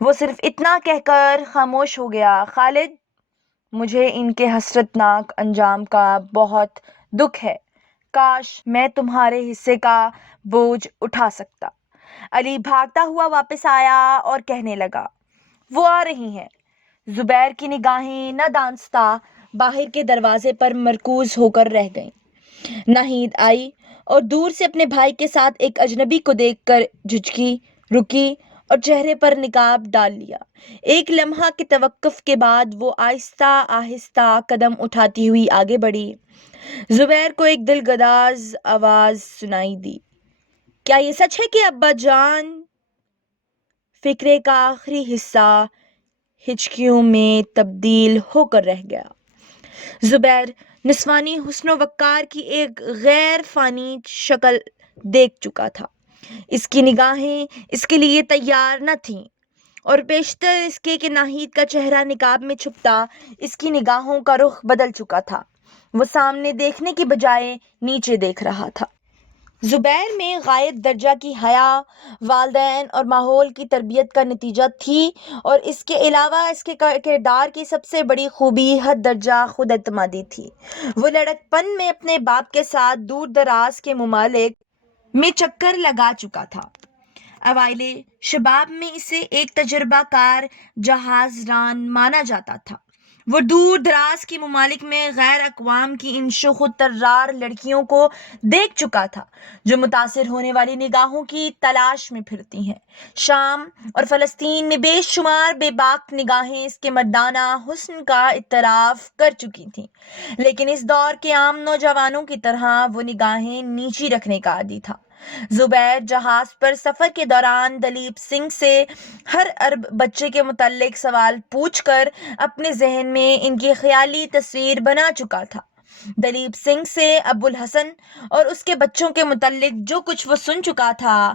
وہ صرف اتنا کہہ کر خاموش ہو گیا، خالد مجھے ان کے حسرتناک انجام کا بہت دکھ ہے، کاش میں تمہارے حصے کا بوجھ اٹھا سکتا۔ علی بھاگتا ہوا واپس آیا اور کہنے لگا، وہ آ رہی ہیں۔ زبیر کی نگاہیں نادانستہ باہر کے دروازے پر مرکوز ہو کر رہ گئیں۔ ناہید آئی اور دور سے اپنے بھائی کے ساتھ ایک اجنبی کو دیکھ کر جھجکی، رکی اور چہرے پر نقاب ڈال لیا۔ ایک لمحہ کے توقف کے بعد وہ آہستہ آہستہ قدم اٹھاتی ہوئی آگے بڑھی۔ زبیر کو ایک دل گداز آواز سنائی دی، کیا یہ سچ ہے کہ ابا جان؟ فقرے کا آخری حصہ ہچکیوں میں تبدیل ہو کر رہ گیا۔ زبیر نسوانی حسن و وقار کی ایک غیر فانی شکل دیکھ چکا تھا۔ اس کی نگاہیں اس کے لیے تیار نہ تھیں، اور بیشتر اس کے کہ ناہید کا چہرہ نقاب میں چھپتا اس کی نگاہوں کا رخ بدل چکا تھا۔ وہ سامنے دیکھنے کی بجائے نیچے دیکھ رہا تھا۔ زبیر میں غائب درجہ کی حیا والدین اور ماحول کی تربیت کا نتیجہ تھی، اور اس کے علاوہ اس کے کردار کی سب سے بڑی خوبی حد درجہ خود اعتمادی تھی۔ وہ لڑکپن میں اپنے باپ کے ساتھ دور دراز کے ممالک میں چکر لگا چکا تھا۔ اوائل شباب میں اسے ایک تجربہ کار جہاز ران مانا جاتا تھا۔ وہ دور دراز کے ممالک میں غیر اقوام کی ان شوخ و طرار لڑکیوں کو دیکھ چکا تھا جو متاثر ہونے والی نگاہوں کی تلاش میں پھرتی ہیں۔ شام اور فلسطین میں بے شمار بے باک نگاہیں اس کے مردانہ حسن کا اعتراف کر چکی تھیں، لیکن اس دور کے عام نوجوانوں کی طرح وہ نگاہیں نیچی رکھنے کا عادی تھا۔ زبیر جہاز پر سفر کے دوران دلیپ سنگھ سے ہر عرب بچے کے متعلق سوال پوچھ کر اپنے ذہن میں ان کی خیالی تصویر بنا چکا تھا۔ دلیپ سنگھ سے ابو الحسن اور اس کے بچوں کے متعلق جو کچھ وہ سن چکا تھا،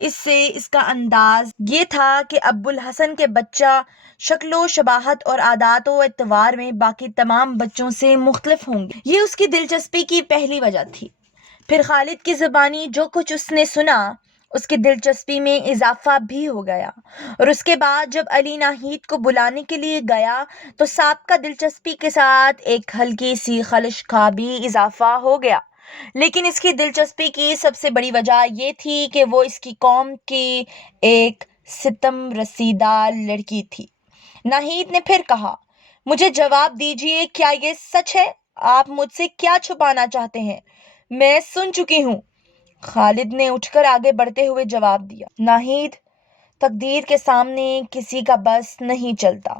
اس سے اس کا انداز یہ تھا کہ ابو الحسن کے بچہ شکل و شباہت اور عادات و اعتبار میں باقی تمام بچوں سے مختلف ہوں گے۔ یہ اس کی دلچسپی کی پہلی وجہ تھی۔ پھر خالد کی زبانی جو کچھ اس نے سنا، اس کی دلچسپی میں اضافہ بھی ہو گیا، اور اس کے بعد جب علی ناہید کو بلانے کے لیے گیا تو سابقہ دلچسپی کے ساتھ ایک ہلکی سی خلش کا بھی اضافہ ہو گیا۔ لیکن اس کی دلچسپی کی سب سے بڑی وجہ یہ تھی کہ وہ اس کی قوم کی ایک ستم رسیدہ لڑکی تھی۔ ناہید نے پھر کہا، مجھے جواب دیجیے، کیا یہ سچ ہے؟ آپ مجھ سے کیا چھپانا چاہتے ہیں؟ میں سن چکی ہوں۔ خالد نے اٹھ کر آگے بڑھتے ہوئے جواب دیا، ناہید، تقدیر کے سامنے کسی کا بس نہیں چلتا۔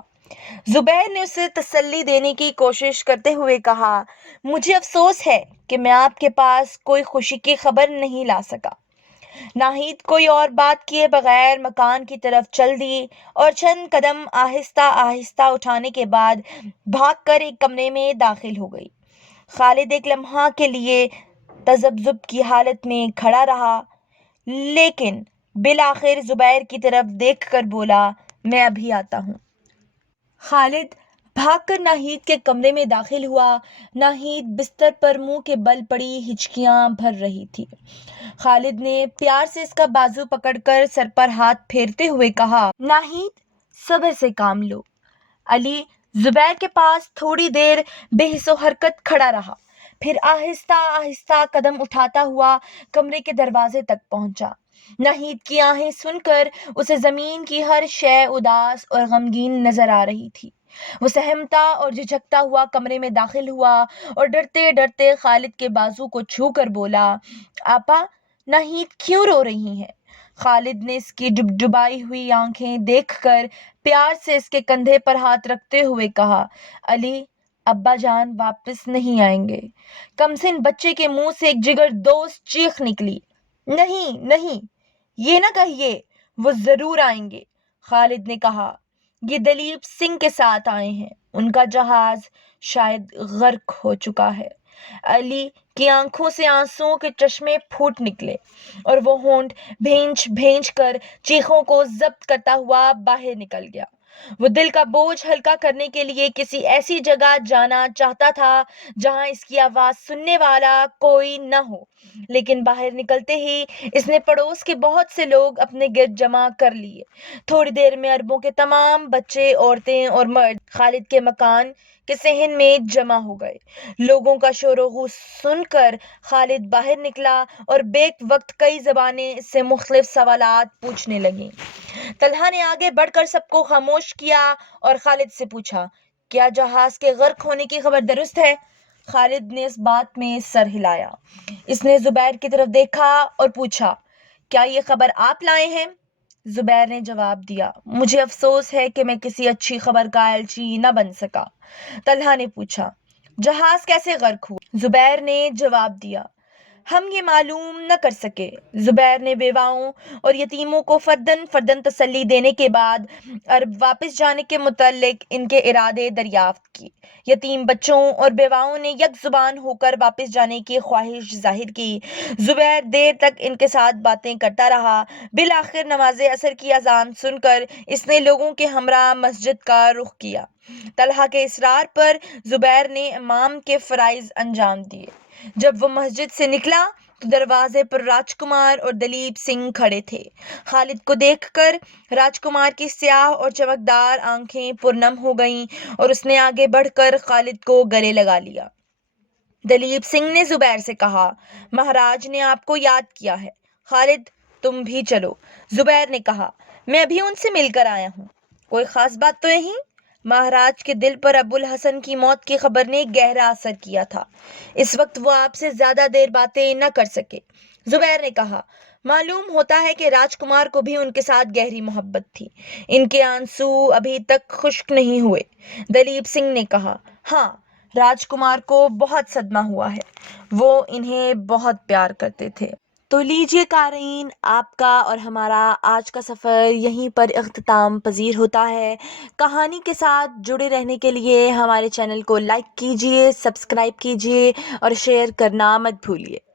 زبیر نے اسے تسلی دینے کی کوشش کرتے ہوئے کہا، مجھے افسوس ہے کہ میں آپ کے پاس کوئی خوشی کی خبر نہیں لا سکا۔ ناہید کوئی اور بات کیے بغیر مکان کی طرف چل دی اور چند قدم آہستہ آہستہ اٹھانے کے بعد بھاگ کر ایک کمرے میں داخل ہو گئی۔ خالد ایک لمحہ کے لیے تذبذب کی حالت میں کھڑا رہا، لیکن بالآخر زبیر کی طرف دیکھ کر بولا، میں ابھی آتا ہوں۔ خالد بھاگ کر ناہید کے کمرے میں داخل ہوا۔ ناہید بستر پر منہ کے بل پڑی ہچکیاں بھر رہی تھی۔ خالد نے پیار سے اس کا بازو پکڑ کر سر پر ہاتھ پھیرتے ہوئے کہا، ناہید، صبر سے کام لو۔ علی زبیر کے پاس تھوڑی دیر بے حس و حرکت کھڑا رہا، پھر آہستہ آہستہ قدم اٹھاتا ہوا کمرے کے دروازے تک پہنچا۔ ناہید کی آہیں سن کر اسے زمین کی ہر شے اداس اور غمگین نظر آ رہی تھی۔ وہ سہمتا اور جھجکتا ہوا کمرے میں داخل ہوا اور ڈرتے ڈرتے خالد کے بازو کو چھو کر بولا، آپا، ناہید کیوں رو رہی ہیں؟ خالد نے اس کی ڈبڈبائی ہوئی آنکھیں دیکھ کر پیار سے اس کے کندھے پر ہاتھ رکھتے ہوئے کہا، علی، ابا جان واپس نہیں آئیں گے۔ کمسن بچے کے منہ سے ایک جگر دوز چیخ نکلی۔ نہیں نہیں، یہ نہ کہیے، وہ ضرور آئیں گے، خالد نے کہا۔ یہ دلیپ سنگھ کے ساتھ آئے ہیں، ان کا جہاز شاید غرق ہو چکا ہے۔ علی کی آنکھوں سے آنسوؤں کے چشمے پھوٹ نکلے اور وہ ہونٹ بھینچ بھینچ کر چیخوں کو ضبط کرتا ہوا باہر نکل گیا۔ وہ دل کا بوجھ ہلکا کرنے کے لیے کسی ایسی جگہ جانا چاہتا تھا جہاں اس کی آواز سننے والا کوئی نہ ہو، لیکن باہر نکلتے ہی اس نے پڑوس کے بہت سے لوگ اپنے گرد جمع کر لیے۔ تھوڑی دیر میں اربوں کے تمام بچے، عورتیں اور مرد خالد کے مکان کے صحن میں جمع ہو گئے۔ لوگوں کا شور و غل سن کر خالد باہر نکلا اور بیک وقت کئی زبانیں اس سے مختلف سوالات پوچھنے لگیں۔ طلحہ نے آگے بڑھ کر سب کو خاموش کیا اور خالد سے پوچھا، کیا جہاز کے غرق ہونے کی خبر درست ہے؟ خالد نے اس بات میں سر ہلایا۔ اس نے زبیر کی طرف دیکھا اور پوچھا، کیا یہ خبر آپ لائے ہیں؟ زبیر نے جواب دیا، مجھے افسوس ہے کہ میں کسی اچھی خبر کا ایلچی نہ بن سکا۔ طلحہ نے پوچھا، جہاز کیسے غرق ہوا؟ زبیر نے جواب دیا، ہم یہ معلوم نہ کر سکے۔ زبیر نے بیواؤں اور یتیموں کو فرداً فرداً تسلی دینے کے بعد عرب واپس جانے کے متعلق ان کے ارادے دریافت کی۔ یتیم بچوں اور بیواؤں نے یک زبان ہو کر واپس جانے کی خواہش ظاہر کی۔ زبیر دیر تک ان کے ساتھ باتیں کرتا رہا۔ بالآخر نماز عصر کی اذان سن کر اس نے لوگوں کے ہمراہ مسجد کا رخ کیا۔ طلحہ کے اصرار پر زبیر نے امام کے فرائض انجام دیے۔ جب وہ مسجد سے نکلا تو دروازے پر راجکمار اور دلیپ سنگھ کھڑے تھے۔ خالد کو دیکھ کر راجکمار کی سیاہ اور چمکدار آنکھیں پرنم ہو گئیں اور اس نے آگے بڑھ کر خالد کو گلے لگا لیا۔ دلیپ سنگھ نے زبیر سے کہا، مہاراج نے آپ کو یاد کیا ہے، خالد تم بھی چلو۔ زبیر نے کہا، میں ابھی ان سے مل کر آیا ہوں۔ کوئی خاص بات تو نہیں؟ مہاراج کے دل پر ابو الحسن کی موت کی خبر نے گہرا اثر کیا تھا، اس وقت وہ آپ سے زیادہ دیر باتیں نہ کر سکے۔ زبیر نے کہا، معلوم ہوتا ہے کہ راجکمار کو بھی ان کے ساتھ گہری محبت تھی، ان کے آنسو ابھی تک خشک نہیں ہوئے۔ دلیپ سنگھ نے کہا، ہاں، راجکمار کو بہت صدمہ ہوا ہے، وہ انہیں بہت پیار کرتے تھے۔ تو لیجیے قارئین، آپ کا اور ہمارا آج کا سفر یہیں پر اختتام پذیر ہوتا ہے۔ کہانی کے ساتھ جڑے رہنے کے لیے ہمارے چینل کو لائک کیجیے، سبسکرائب کیجیے اور شیئر کرنا مت بھولیے۔